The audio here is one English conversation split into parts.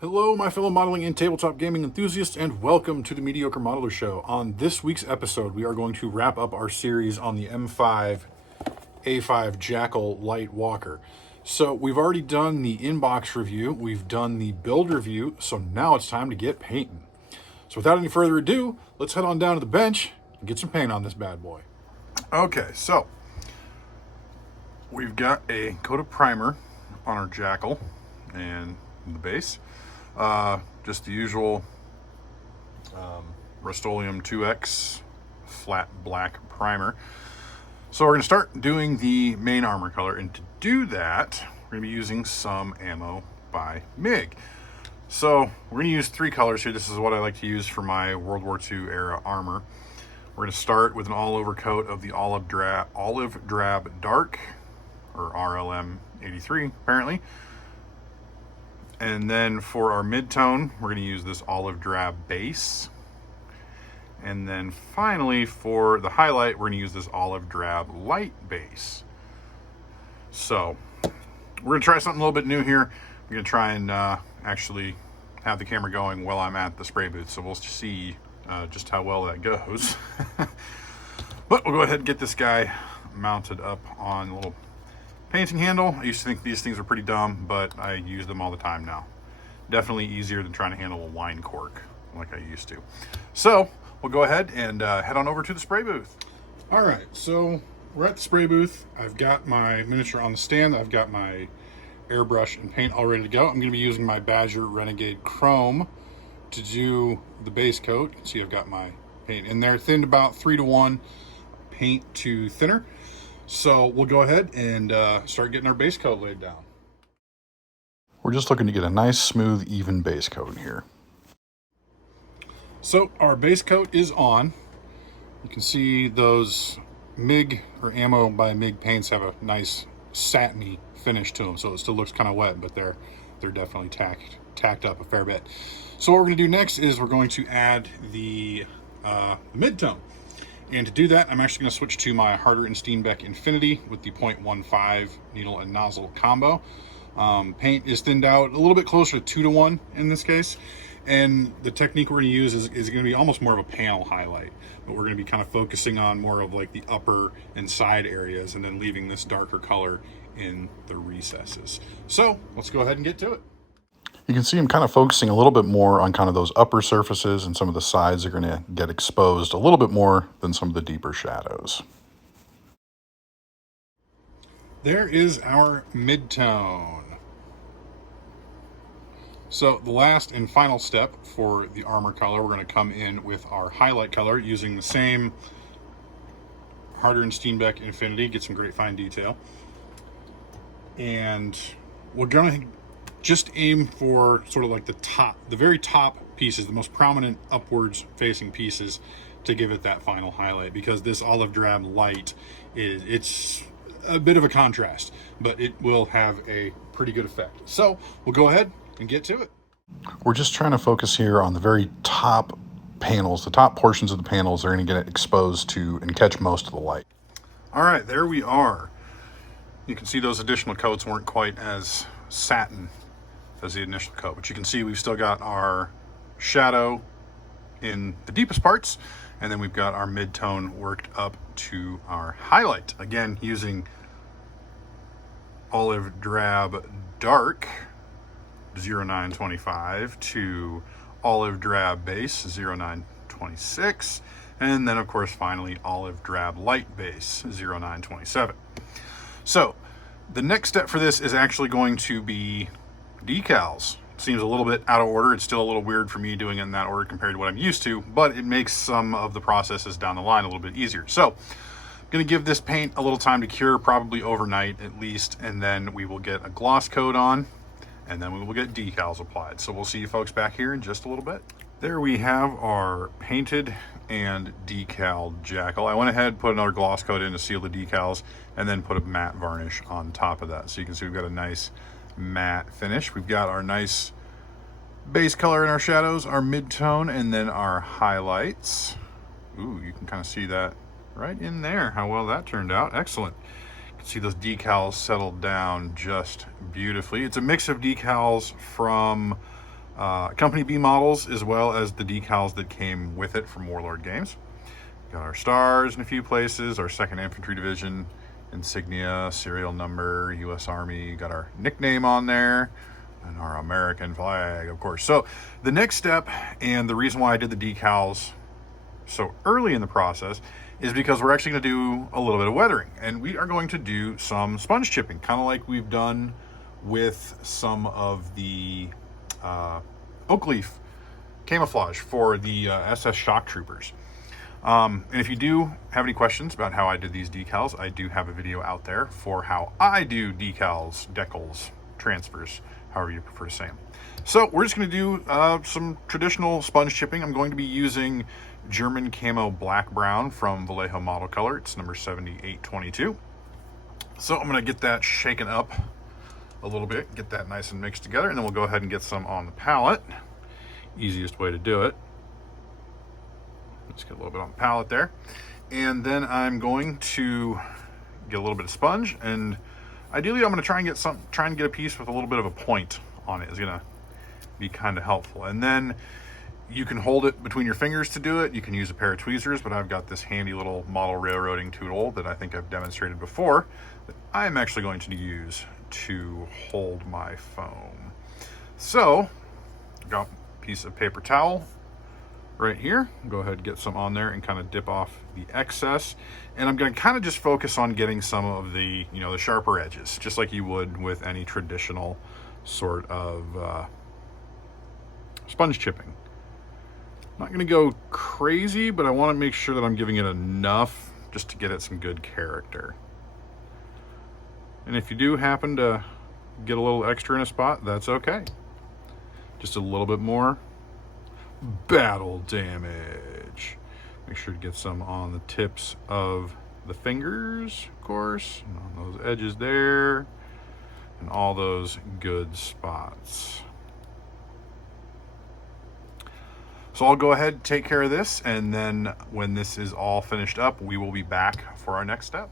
Hello, my fellow modeling and tabletop gaming enthusiasts, and welcome to the Mediocre Modeler Show. On this week's episode, we are going to wrap up our series on the M5 A5 Jackal Light Walker. So we've already done the inbox review, we've done the build review, so now it's time to get painting. So without any further ado, let's head on down to the bench and get some paint on this bad boy. Okay, so we've got a coat of primer on our Jackal and the base. Just the usual Rust-Oleum 2X flat black primer. So we're going to start doing the main armor color, and to do that, we're going to be using some ammo by MiG. So we're going to use three colors here. This is what I like to use for my World War II era armor. We're going to start with an all-over coat of the olive drab dark, or RLM 83 apparently. And then for our mid-tone, we're going to use this olive drab base. And then finally, for the highlight, we're going to use this olive drab light base. So we're going to try something a little bit new here. We're going to try and actually have the camera going while I'm at the spray booth. So we'll see just how well that goes. But we'll go ahead and get this guy mounted up on a little painting handle. I used to think these things were pretty dumb, but I use them all the time now. Definitely easier than trying to handle a wine cork like I used to. So we'll go ahead and head on over to the spray booth. All right, so we're at the spray booth. I've got my miniature on the stand. I've got my airbrush and paint all ready to go. I'm going to be using my Badger Renegade Chrome to do the base coat. See, I've got my paint in there, thinned about 3:1 paint to thinner. So we'll go ahead and start getting our base coat laid down. We're just looking to get a nice, smooth, even base coat here. So our base coat is on. You can see those MiG or ammo by MiG paints have a nice satiny finish to them. So it still looks kind of wet, but they're definitely tacked up a fair bit. So what we're going to do next is we're going to add the mid-tone. And to do that, I'm actually going to switch to my Harder and Steenbeck Infinity with the .15 needle and nozzle combo. Paint is thinned out a little bit closer to 2:1 in this case. And the technique we're going to use is going to be almost more of a panel highlight. But we're going to be kind of focusing on more of like the upper and side areas and then leaving this darker color in the recesses. So let's go ahead and get to it. You can see I'm kind of focusing a little bit more on kind of those upper surfaces, and some of the sides are going to get exposed a little bit more than some of the deeper shadows. There is our mid-tone. So the last and final step for the armor color, we're going to come in with our highlight color using the same Harder and Steenbeck Infinity, get some great fine detail. And we're going to just aim for sort of like the very top pieces, the most prominent upwards facing pieces, to give it that final highlight, because this olive drab light it's a bit of a contrast, but it will have a pretty good effect. So we'll go ahead and get to it. We're just trying to focus here on the very top panels. The top portions of the panels are going to get exposed to and catch most of the light. All right, there we are. You can see those additional coats weren't quite as satin as the initial coat, but you can see we've still got our shadow in the deepest parts, and then we've got our mid-tone worked up to our highlight, again using olive drab dark 0925 to olive drab base 0926, and then of course finally olive drab light base 0927. So the next step for this is actually going to be decals. Seems a little bit out of order. It's still a little weird for me doing it in that order compared to what I'm used to, but it makes some of the processes down the line a little bit easier. So I'm going to give this paint a little time to cure, probably overnight at least, and then we will get a gloss coat on, and then we will get decals applied. So we'll see you folks back here in just a little bit. There we have our painted and decaled Jackal. I went ahead, put another gloss coat in to seal the decals, and then put a matte varnish on top of that. So you can see we've got a nice matte finish. We've got our nice base color in our shadows, our mid-tone, and then our highlights. Ooh, you can kind of see that right in there, how well that turned out. Excellent. You can see those decals settled down just beautifully. It's a mix of decals from Company B models, as well as the decals that came with it from Warlord Games. Got our stars in a few places, our 2nd Infantry Division insignia, serial number, U.S. Army, got our nickname on there, and our American flag, of course. So the next step, and the reason why I did the decals so early in the process, is because we're actually going to do a little bit of weathering, and we are going to do some sponge chipping, kind of like we've done with some of the oak leaf camouflage for the SS Shock Troopers. And if you do have any questions about how I did these decals, I do have a video out there for how I do decals, decals, transfers, however you prefer to say them. So we're just going to do some traditional sponge chipping. I'm going to be using German Camo Black Brown from Vallejo Model Color. It's number 7822. So I'm going to get that shaken up a little bit, get that nice and mixed together, and then we'll go ahead and get some on the palette. Easiest way to do it. Let's get a little bit on the palette there. And then I'm going to get a little bit of sponge, and ideally I'm going to try and get a piece with a little bit of a point on it. Is going to be kind of helpful. And then you can hold it between your fingers to do it. You can use a pair of tweezers, but I've got this handy little model railroading tool that I think I've demonstrated before that I'm actually going to use to hold my foam. So I've got a piece of paper towel right here. Go ahead and get some on there and kind of dip off the excess. And I'm going to kind of just focus on getting some of the, the sharper edges, just like you would with any traditional sort of sponge chipping. I'm not going to go crazy, but I want to make sure that I'm giving it enough just to get it some good character. And if you do happen to get a little extra in a spot, that's okay. Just a little bit more battle damage. Make sure to get some on the tips of the fingers, of course, and on those edges there, and all those good spots. So I'll go ahead and take care of this, and then when this is all finished up, we will be back for our next step.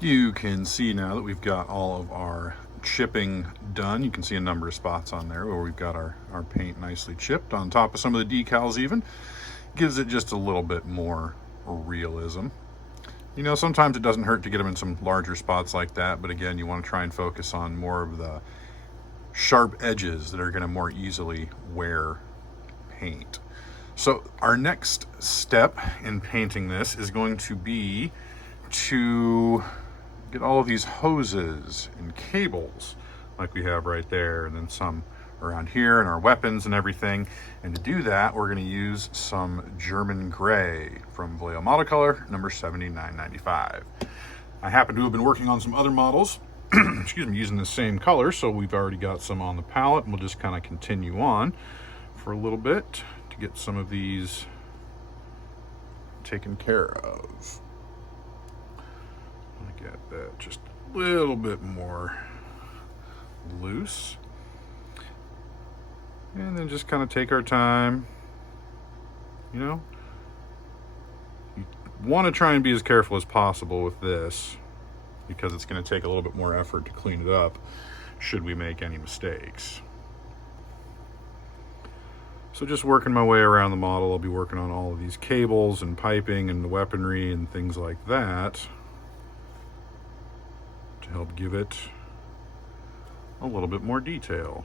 You can see now that we've got all of our chipping done. You can see a number of spots on there where we've got our paint nicely chipped on top of some of the decals even. Gives it just a little bit more realism. Sometimes it doesn't hurt to get them in some larger spots like that, but again, you want to try and focus on more of the sharp edges that are going to more easily wear paint. So our next step in painting this is going to be to get all of these hoses and cables like we have right there, and then some around here, and our weapons and everything. And to do that, we're going to use some German gray from Vallejo Model Color, number 7995. I happen to have been working on some other models, excuse me, using the same color, so we've already got some on the palette, and we'll just kind of continue on for a little bit to get some of these taken care of. Get that just a little bit more loose, and then just kind of take our time. You want to try and be as careful as possible with this, because it's going to take a little bit more effort to clean it up should we make any mistakes. So just working my way around the model, I'll be working on all of these cables and piping and the weaponry and things like that, to help give it a little bit more detail.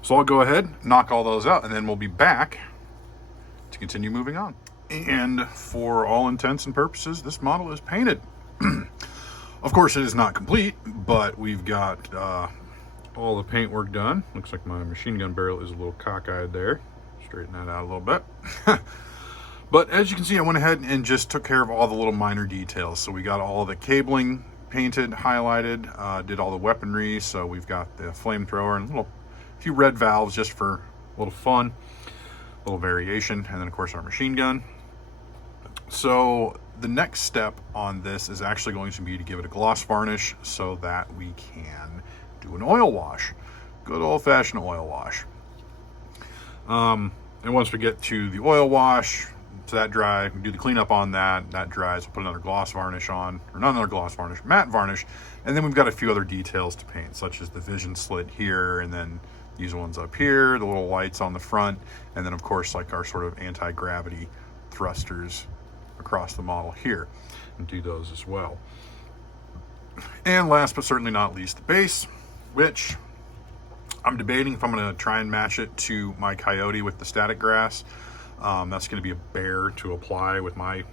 So I'll go ahead, knock all those out, and then we'll be back to continue moving on. And for all intents and purposes, this model is painted. Of course, it is not complete, but we've got all the paint work done. Looks like my machine gun barrel is a little cockeyed there. Straighten that out a little bit. But as you can see, I went ahead and just took care of all the little minor details. So we got all the cabling painted, highlighted, did all the weaponry. So we've got the flamethrower and a few red valves just for a little fun, a little variation. And then of course our machine gun. So the next step on this is actually going to be to give it a gloss varnish so that we can do an oil wash. Good old-fashioned oil wash. And once we get to the oil wash, So that dry, we do the cleanup on that. That dries, we'll put another gloss varnish on, or not another gloss varnish, matte varnish. And then we've got a few other details to paint, such as the vision slit here, and then these ones up here, the little lights on the front, and then of course like our sort of anti-gravity thrusters across the model here, and do those as well. And last but certainly not least, the base, which I'm debating if I'm going to try and match it to my Coyote with the static grass. That's going to be a bear to apply with my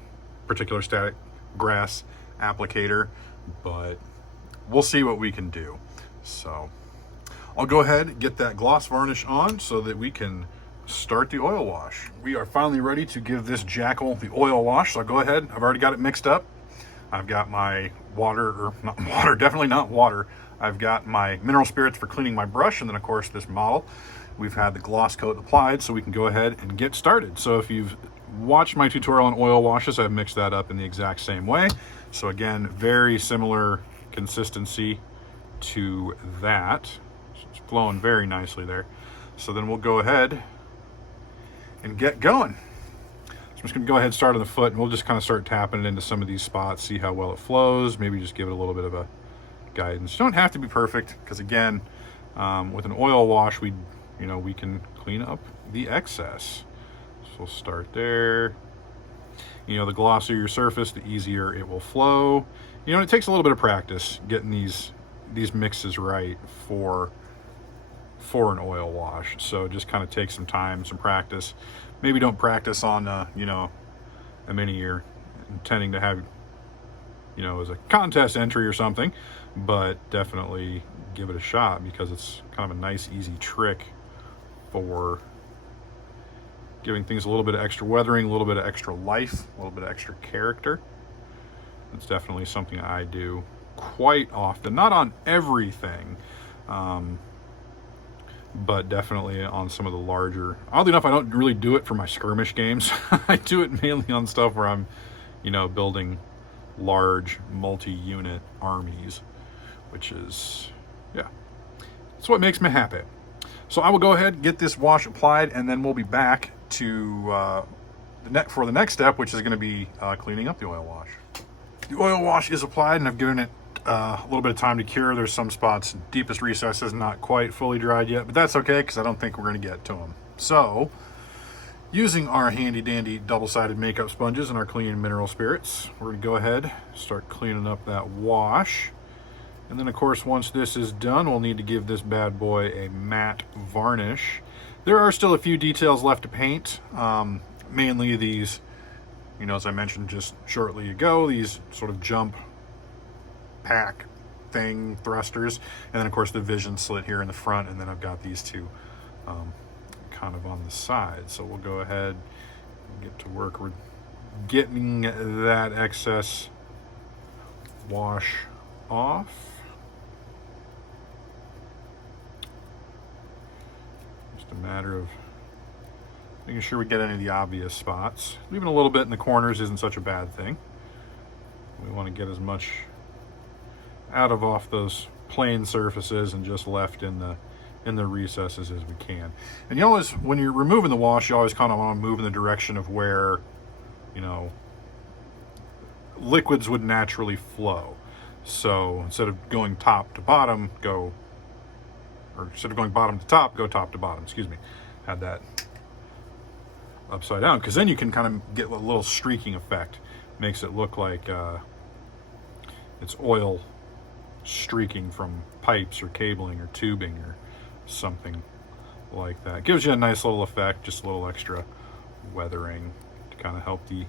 particular static grass applicator, but we'll see what we can do. So I'll go ahead and get that gloss varnish on so that we can start the oil wash. We are finally ready to give this Jackal the oil wash. So I'll go ahead. I've already got it mixed up. I've got my water, or not water, definitely not water. I've got my mineral spirits for cleaning my brush, and then of course this model. We've had the gloss coat applied, so we can go ahead and get started. So if you've watched my tutorial on oil washes, I've mixed that up in the exact same way. So again, very similar consistency to that. So it's flowing very nicely there. So then we'll go ahead and get going. So I'm just gonna go ahead and start on the foot, and we'll just kind of start tapping it into some of these spots, see how well it flows, maybe just give it a little bit of a guidance. You don't have to be perfect, because again, with an oil wash, we can clean up the excess. So we'll start there. The glossier your surface, the easier it will flow. It takes a little bit of practice getting these mixes right for an oil wash. So just kind of take some time, some practice. Maybe don't practice on a mini you're intending to have as a contest entry or something, but definitely give it a shot, because it's kind of a nice easy trick for giving things a little bit of extra weathering, a little bit of extra life, a little bit of extra character. It's definitely something I do quite often, not on everything, but definitely on some of the larger. Oddly enough, I don't really do it for my skirmish games. I do it mainly on stuff where I'm building large multi-unit armies, which is, yeah, it's what makes me happy. So I will go ahead and get this wash applied, and then we'll be back to for the next step, which is going to be cleaning up the oil wash. The oil wash is applied, and I've given it a little bit of time to cure. There's some spots, deepest recesses, not quite fully dried yet, but that's okay, because I don't think we're going to get to them. So using our handy dandy double-sided makeup sponges and our clean mineral spirits, we're going to go ahead, start cleaning up that wash. And then of course, once this is done, we'll need to give this bad boy a matte varnish. There are still a few details left to paint, mainly these, as I mentioned just shortly ago, these sort of jump pack thing thrusters, and then of course the vision slit here in the front, and then I've got these two kind of on the side. So we'll go ahead and get to work with getting that excess wash off. Just a matter of making sure we get any of the obvious spots. Leaving a little bit in the corners isn't such a bad thing. We want to get as much out of off those plain surfaces and just left in the recesses as we can. And you always, when you're removing the wash, you always kind of want to move in the direction of where liquids would naturally flow. So instead of going top to bottom, instead of going bottom to top, go top to bottom. Excuse me. Had that upside down, because then you can kind of get a little streaking effect. Makes it look like it's oil streaking from pipes or cabling or tubing or something like that. Gives you a nice little effect, just a little extra weathering to kind of help the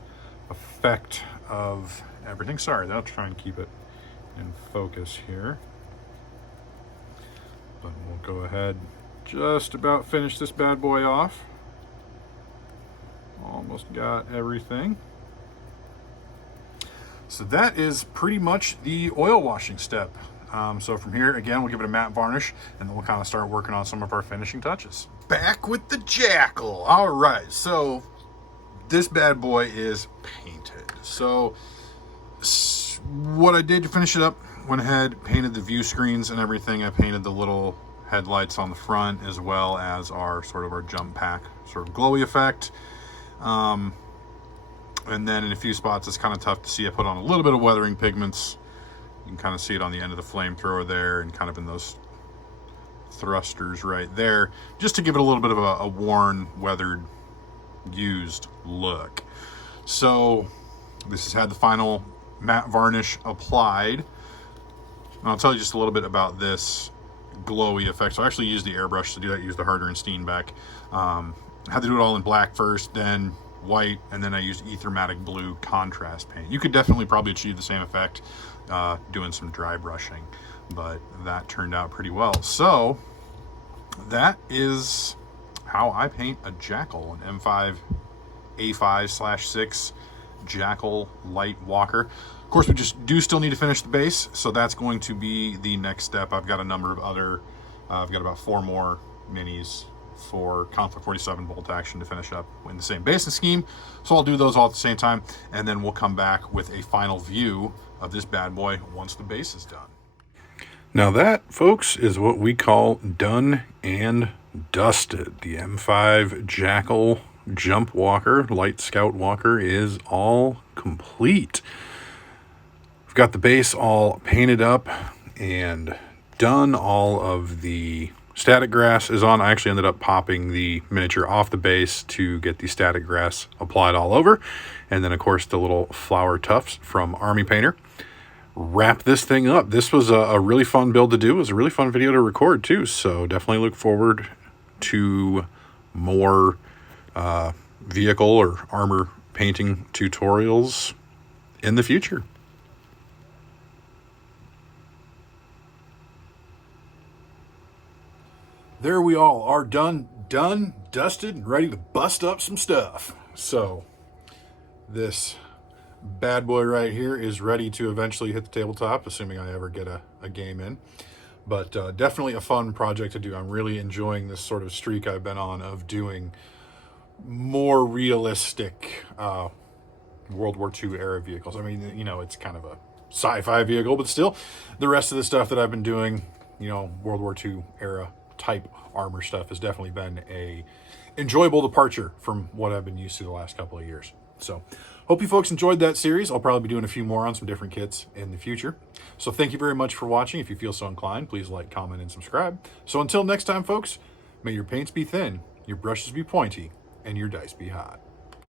effect of everything. Sorry, I'll try and keep it in focus here. But we'll go ahead, just about finish this bad boy off. Almost got everything. So that is pretty much the oil washing step. So from here, again, we'll give it a matte varnish, and then we'll kind of start working on some of our finishing touches. Back with the Jackal. All right, so this bad boy is painted. So what I did to finish it up, went ahead, painted the view screens and everything. I painted the little headlights on the front, as well as our jump pack sort of glowy effect. And then in a few spots, it's kind of tough to see. I put on a little bit of weathering pigments. You can kind of see it on the end of the flamethrower there and kind of in those thrusters right there, just to give it a little bit of a worn, weathered, used look. So this has had the final matte varnish applied. And I'll tell you just a little bit about this glowy effect. So I actually used the airbrush to do that. Use the Harder and Steenbeck. Had to do it all in black first, then white, and then I used Ethermatic blue contrast paint. You could definitely probably achieve the same effect doing some dry brushing, but that turned out pretty well. So that is how I paint a Jackal, an M5 A5/6 Jackal light walker. Of course, we do still need to finish the base, so that's going to be the next step. I've got a number of other, I've got about 4 more minis for Conflict 47 bolt action to finish up in the same basing scheme. So I'll do those all at the same time, and then we'll come back with a final view of this bad boy once the base is done. Now that, folks, is what we call done and dusted. The M5 Jackal jump walker, light scout walker, is all complete. We've got the base all painted up and done. All of the static grass is on. I actually ended up popping the miniature off the base to get the static grass applied all over. And then, of course, the little flower tufts from Army Painter. Wrap this thing up. This was a really fun build to do. It was a really fun video to record, too. So definitely look forward to more vehicle or armor painting tutorials in the future. There we all are, done, dusted, and ready to bust up some stuff. So this bad boy right here is ready to eventually hit the tabletop, assuming I ever get a game in. But definitely a fun project to do. I'm really enjoying this sort of streak I've been on of doing more realistic World War II era vehicles. I mean, you know, it's kind of a sci-fi vehicle, but still, the rest of the stuff that I've been doing, you know, World War II era type armor stuff has definitely been a enjoyable departure from what I've been used to the last couple of years. So hope you folks enjoyed that series. I'll probably be doing a few more on some different kits in the future. So thank you very much for watching. If you feel so inclined, please like, comment, and subscribe. So until next time, folks, may your paints be thin, your brushes be pointy, and your dice be hot.